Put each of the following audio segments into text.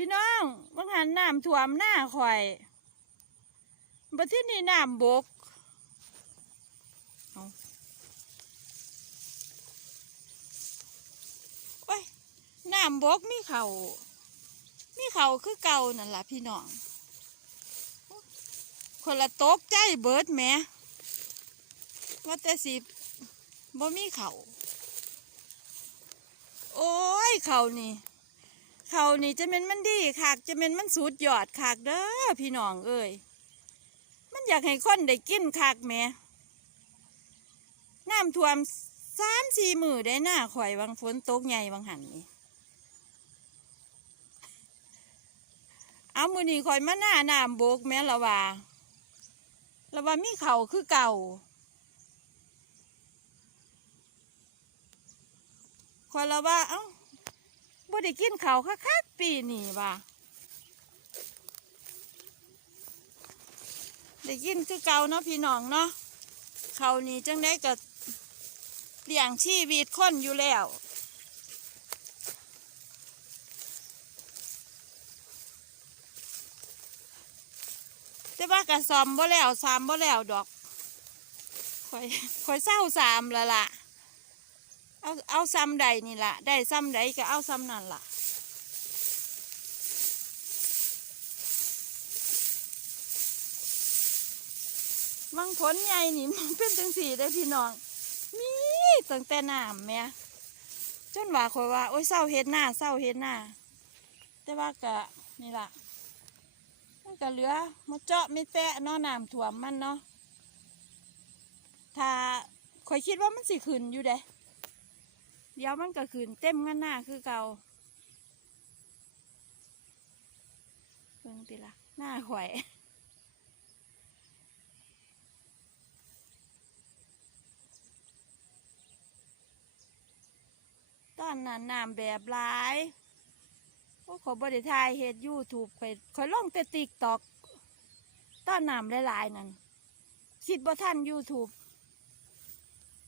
พี่น้องบางหันน้ำท่วมหน้าข่อยบัดที่นี่น้ำบกโอ้ยน้ำบกมีเขามีเขาคือเก่านั่นล่ะพี่น้อง คนละตกใจเบิดแหมว่าแต่สิบ่มีเขาโอ้ยเขานี่ เขานี่จะเป็นมันดีคักจะเป็นมันสุดยอดคักเด้อพี่น้องเอ้ยมันอยากให้คนได้กินคักแหมน้ำท่วมสามสี่มือได้หน้าข่อยบางฝนตกใหญ่บางหันนี่เอามือนี่ข่อยมาหน้าน้ำโบกแม่ละว่าละว่ามีเขาคือเก่าข่อยละว่าเอ้า บ่ได้กินข้าวคักๆปีนี้ว่ะได้กินคือเก่าเนาะพี่น้องเนาะข้าวนี่จังได้ก็เลี้ยงชีวิตคนอยู่แล้วแต่ว่ากระซอมบ่แล้วสามบ่แล้วดอกคอยคอยเศร้าสามล้วล่ะ เอาเอาซ้ำใดนี่ละได้ซ้ำใดก็เอาซ้ำนั่นละวังผลใหญ่นี่มันเป็นจังสี่ได้พี่น้อง มีตั้งแต่น้ำแม่จนว่าคอยว่า โอ้ยเศร้าเฮ็ดหน้าเศร้าเฮ็ดหน้า แต่ว่ากะนี่ละมันก็เหลือมาเจาะไม่แตะเนาะน้ำถ่วมมันเนาะถ้าคอยคิดว่ามันสิขึ้นอยู่เด้ เดี๋ยวมันก็ขึ้นเต็มกันหน้าคือเก่าเบิ่งติละหน้าข่อยตอนนั้นน้ำแบบหลายโอ้ขอบริทายเฮ็ดยูทูบไปคอยลงแต่ติ๊กตอกตอนน้ำหลายๆนั่นคิดบ่ทันยูทูบ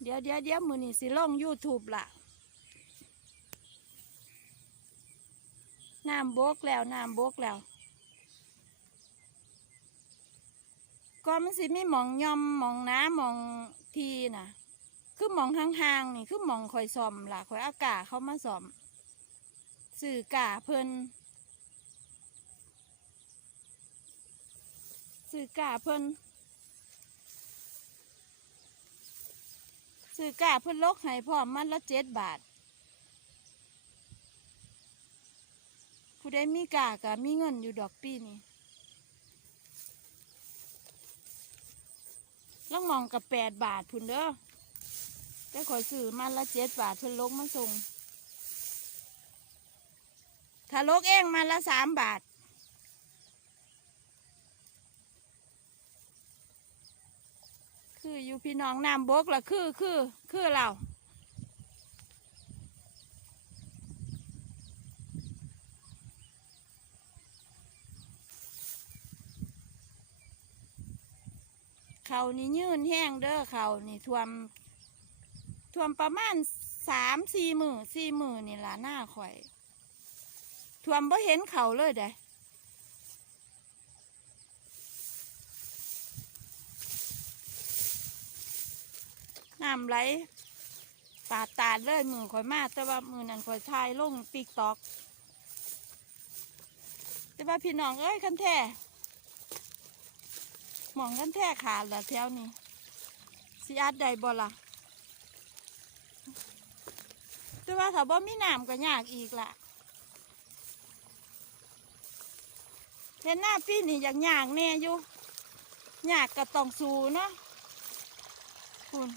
เดี๋ยวเดี๋ยวเดี๋ยวมือนี่สิลงยูทูบละ น้ำบกแล้วน้ำบกแล้วก็มันสิมีหมองย่อมหมองน้ำหมองทีน่ะ คือหมองห่างๆนี่คือหมองคอยซ่อมล่ะคอยอากาศเขามาซ่อมสื่อกาเพิ่นสื่อกาเพิ่นสื่อกาเพิ่นลกให้พร้อมมันละเจ็ดบาท ผู้ใดมีกากะมีเงินอยู่ดอกปีนี่ลังมองกับแปดบาทพุ่นเด้อแต่ขอยซื้อมันละเจ็ดบาทเพิ่นลกมาส่งถ้าลกเองมันละสามบาท คืออยู่พี่น้องน้ำบกละคือคือคือเรา เขานี่ยืนแห้งเด้อเขานี่ท่วมท่วมประมาณสามสี่มือสี่มือนี่ล่ะหน้าข่อยท่วมบ่เห็นเขาเลยเด้น้ำไหลปาดตาดเลยมือข่อยมาแต่ว่ามือนั้นข่อยทายลงติ๊กตอก แต่ว่าพี่น้องเอ้ยคันแท้ มองคันแท้ขาดละแถวนี้สิอัดได้บ่ล่ะแต่ว่าถ้าบ่มีน้ำก็ยากอีกล่ะเห็นหน้าพี่นี่อยากยากแน่อยู่ยากก็ต้องสูเนาะคุณ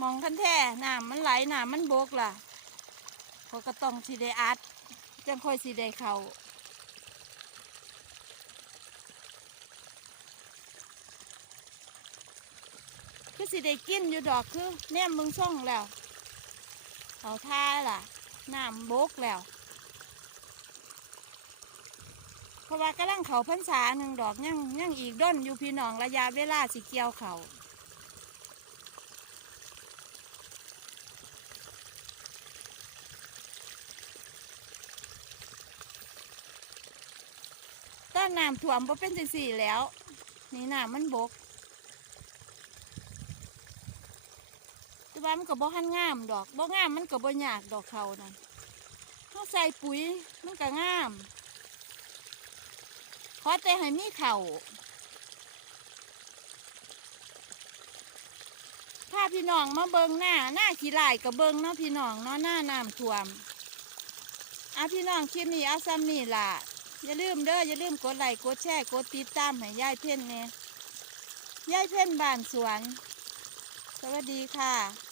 มองคันแท้น้ำมันไหลน้ำมันบกล่ะเขาก็ต้องสิได้อัดจังค่อยสิได้เขา คือสิได้กินอยู่ดอกคือแนมมึงส่องแล้วเขาท่าล่ะน้ำบกแล้ว เพราะว่ากำลังเขาพรรษาหนึ่งดอกยังยังอีกด้นอยู่พี่น้องระยะเวลาสิเกี่ยวเขาน้ำท่วมบ่เป็นจังสี่แล้ว นี่น้ำมันบก แต่ว่ามันก็บ่หันงามดอกบ่งามมันก็บ่ยากดอกเขานั่นเฮาใส่ปุ๋ยมันก็งาม ขอแต่ให้มีเข่าถ้าพี่น้องมาเบิงหน้าหน้าขี้ลายกับเบิงเนาะพี่น้องเนาะหน้าน้ำท่วมอะพี่น้องคลิปนี้เอาซ้ำนี่ล่ะอย่าลืมเด้ออย่าลืมกดไลค์กดแชร์กดติดตามให้ยายเพ่นเนี่ยยายเพ่นบ้านสวน สวัสดีค่ะ